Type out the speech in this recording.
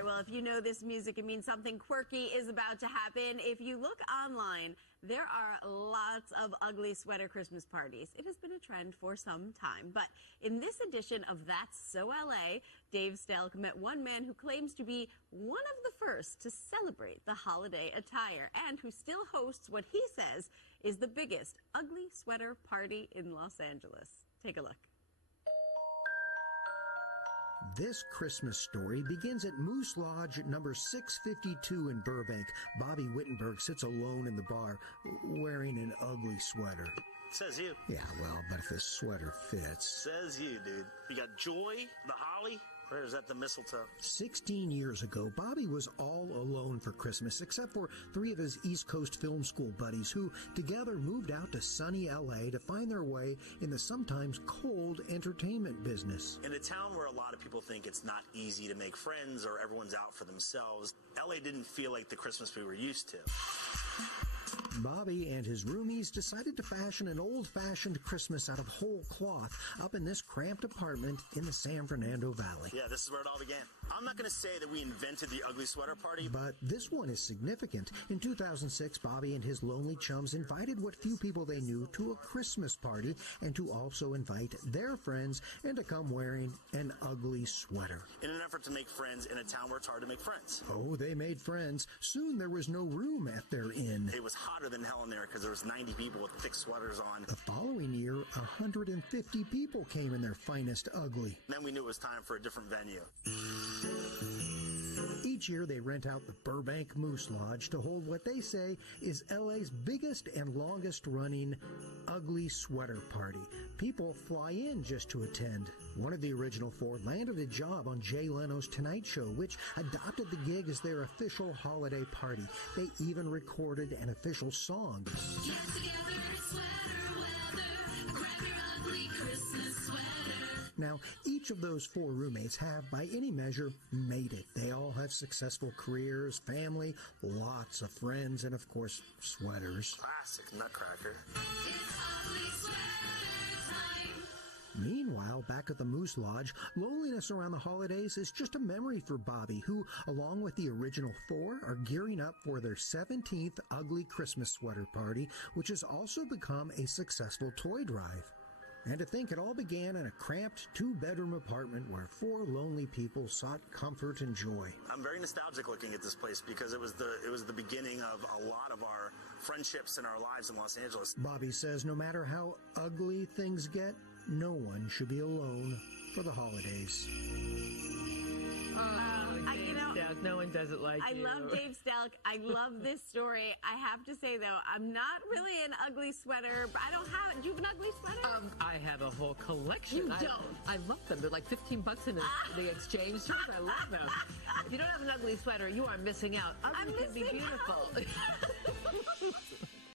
right, well, if you know this music, it means something quirky is about to happen. If you look online, there are lots of ugly sweater Christmas parties. It has been a trend for some time. But in this edition of That's So LA, Dave Stelk met one man who claims to be one of the first to celebrate the holiday attire and who still hosts what he says is the biggest ugly sweater party in Los Angeles. Take a look. This Christmas story begins at Moose Lodge number 652 in Burbank. Bobby Wittenberg sits alone in the bar, wearing an ugly sweater. Says you. Yeah, well, but if this sweater fits. Says you, dude. You got joy, the holly, or is that the mistletoe? 16 years ago, Bobby was all alone for Christmas, except for 3 of his East Coast film school buddies who together moved out to sunny LA to find their way in the sometimes cold entertainment business. In a town where a lot of people think it's not easy to make friends or everyone's out for themselves, LA didn't feel like the Christmas we were used to. Bobby and his roomies decided to fashion an old-fashioned Christmas out of whole cloth up in this cramped apartment in the San Fernando Valley. Yeah, this is where it all began. I'm not going to say that we invented the ugly sweater party, but this one is significant. In 2006, Bobby and his lonely chums invited what few people they knew to a Christmas party and to also invite their friends and to come wearing an ugly sweater. In an effort to make friends in a town where it's hard to make friends. Oh, they made friends. Soon there was no room at their inn. It was hotter than hell in there because there was 90 people with thick sweaters on. The following year, 150 people came in their finest ugly. Then we knew it was time for a different venue. Each year they rent out the Burbank Moose Lodge to hold what they say is LA's biggest and longest running ugly sweater party. People fly in just to attend. One of the original 4 landed a job on Jay Leno's Tonight Show, which adopted the gig as their official holiday party. They even recorded an official song. Get together, sweater weather, grab your ugly Christmas sweater. Now, each of those 4 roommates have, by any measure, made it. They all have successful careers, family, lots of friends, and, of course, sweaters. Classic nutcracker. It's ugly sweater time. Meanwhile, back at the Moose Lodge, loneliness around the holidays is just a memory for Bobby, who, along with the original 4, are gearing up for their 17th ugly Christmas sweater party, which has also become a successful toy drive. And to think it all began in a cramped 2-bedroom apartment where 4 lonely people sought comfort and joy. I'm very nostalgic looking at this place because it was the beginning of a lot of our friendships and our lives in Los Angeles. Bobby says no matter how ugly things get, no one should be alone for the holidays. No one does it like you. I love Dave Stelk. I love this story. I have to say, though, I'm not really an ugly sweater. But I don't have it. Do you have an ugly sweater? I have a whole collection. You don't? I love them. They're like $15 in the exchange stores. I love them. If you don't have an ugly sweater, you are missing out. Ugly can be beautiful.